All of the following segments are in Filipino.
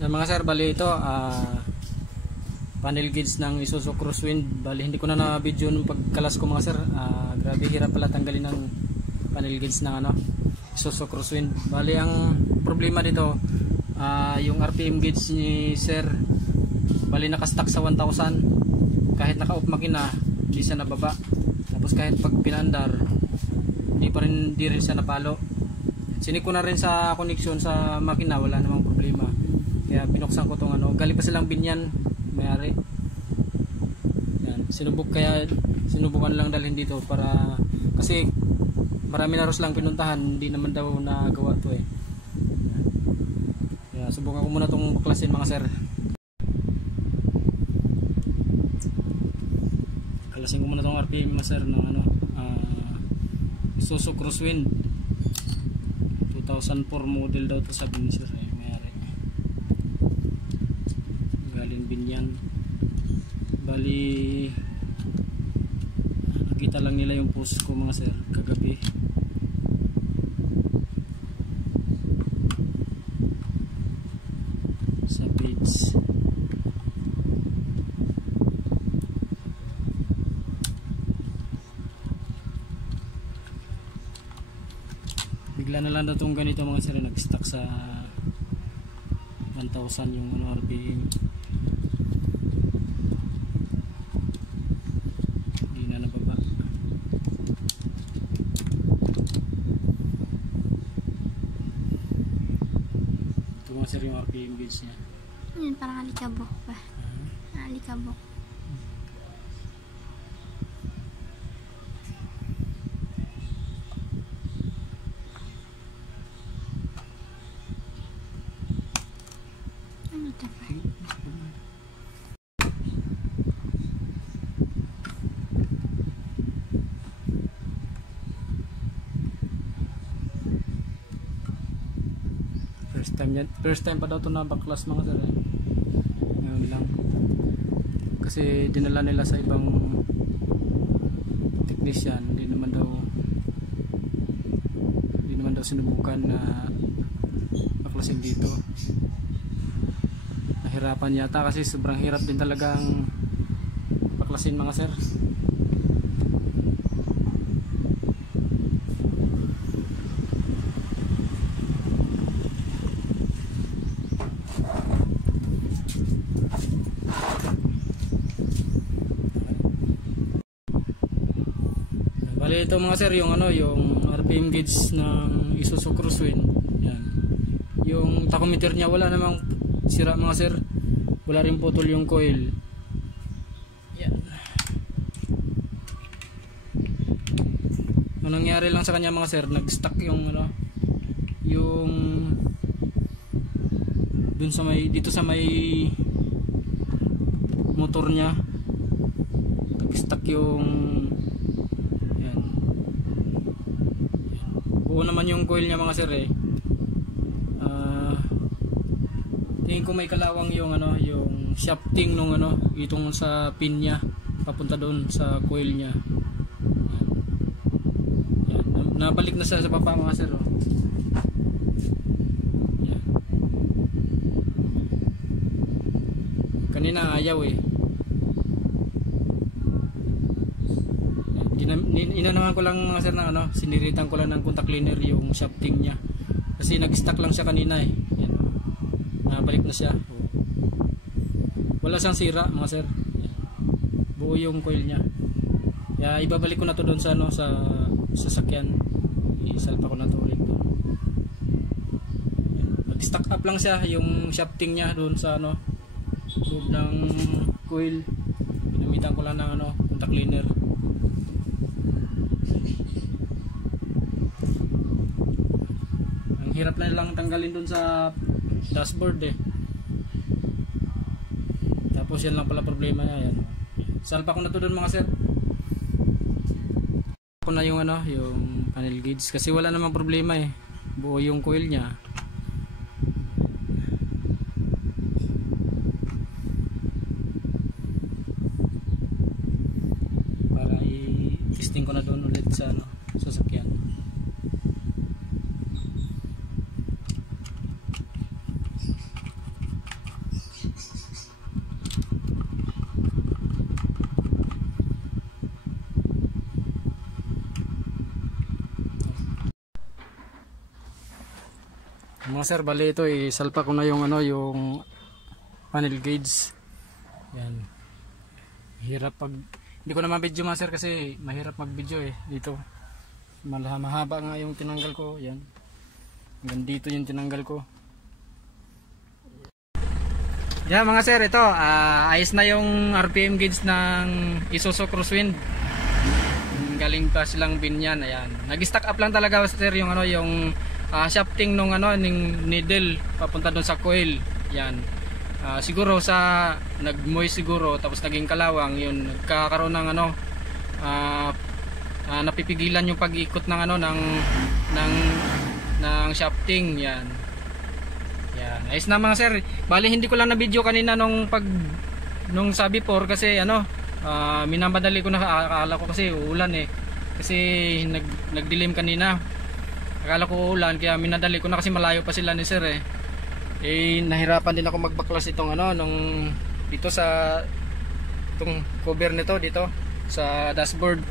Mga sir, bali ito panel gauge ng Isuzu Crosswind. Bali hindi ko na na-video nung pagkalas ko mga sir. Grabe hirap pala tanggalin ng panel gauge ng Isuzu Crosswind. Bali ang problema dito, yung RPM gauge ni sir, bali nakastock sa 1,000. Kahit naka-off makina, hindi siya nababa. Tapos kahit pag pinandar, di rin siya napalo. Sinik ko na rin sa connection sa makina, wala namang problema. Kaya binuksan ko tong galing pa silang binyan, mayari. Yan, sinubukan lang dalhin dito para kasi marami na ros lang pinuntahan, hindi naman daw nagawa to eh. Yan. Kaya subukan ko muna tong baklasin mga sir. Kalasin ko muna tong RPM mga sir ng Isuzu Crosswind 2004 model daw to, sabi ni sir. Binyan. Bali nakita lang nila yung post ko mga sir kagabi. Sa page. Bigla na lang na itong ganito mga sir, nag-stuck sa 1,000 yung RPM. Sir yung RPM gauge niya. Yan, parang alikabok pa. Alikabok. Ano ito pa? First time pa daw ito na baklas mga sir eh. Ngayon lang. Kasi dinala nila sa ibang technician, hindi naman daw sinubukan na baklasin dito. Nahirapan yata kasi sobrang hirap din talagang baklasin mga sir. Bali ito mga sir yung yung RPM gauge ng Isuzu Crosswind. Yan. Yung tachometer niya wala namang sira mga sir. Wala rin putol yung coil. Yan. Ang nangyari lang sa kanya mga sir, nag-stuck yung yung dun sa dito sa may motor niya. Nag-stuck yung buo naman yung coil niya mga sir eh. Tingin ko may kalawang yung yung shafting nung itong sa pin niya papunta doon sa coil niya. Yan. Nabalik na sa baba mga sir oh. Yan. Kanina ayaw eh. Inanahan ko lang mga sir na siniritan ko lang ng contact cleaner yung shafting niya kasi nag-stuck lang siya kanina eh. Yan. Nabalik na siya. Wala siyang sira mga sir. Yan. Buo yung coil niya. Kaya ibabalik ko na to doon sa sa sasakyan. Isalpa ko na to ulit doon. Nag-stuck up lang siya yung shafting niya doon sa loob ng coil. Ginamitan ko lang ng contact cleaner. Hirap na lang tanggalin dun sa dashboard eh. Tapos yan lang pala problema niya. Yan. Salpa ko na to dun mga sir. Ako na yung yung panel gauge kasi wala namang problema eh. Buo yung coil niya. Para i-testing ko na doon ulit sa sasakyan. mga sir, bali ito salpa ko na yung ano, yung panel gauge. Yan. Hirap pag hindi ko na ma-video mga sir kasi mahirap mag-video dito. Mahaba nga yung tinanggal ko. Yan. Hanggang dito yung tinanggal ko. Yan mga sir, ito ayos na yung RPM gauge ng Isuzu Crosswind. Galing pa silang binyan. Ayan. Nag-stack up lang talaga sir yung ano, yung shafting nung ano, ning needle papunta doon sa coil. Yan. Siguro sa nag-moist siguro tapos naging kalawang, yun nagkakaroon ng ano, napipigilan yung pag-ikot ng ano, ng shafting. Yan. Yan. Ayos na mga sir. Bali hindi ko lang na video kanina nung sa before kasi ano, minamadali ko na, akala ko kasi uulan kasi nagdilim kanina, akala ko uulan kaya minadali ko na kasi malayo pa sila ni sir nahirapan din ako magbaklas itong ano dito sa itong cover nito dito sa dashboard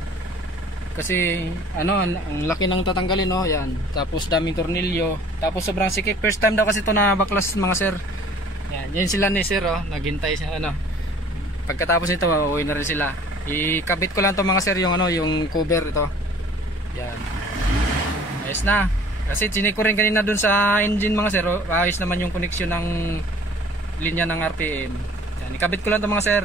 kasi ano ang laki ng tatanggalin yan, tapos daming tornilyo, tapos sobrang sikip. First time daw kasi ito na baklas mga sir. Yan sila ni sir naghintay siya ano. Pagkatapos nito uuwi na rin sila. Ikabit ko lang to mga sir yung ano, yung cover ito. Yan. Ayos na. Kasi chinik ko rin kanina dun sa engine mga sir. Ayos naman yung connection ng linya ng RPM. Yan, ikabit ko lang to mga sir.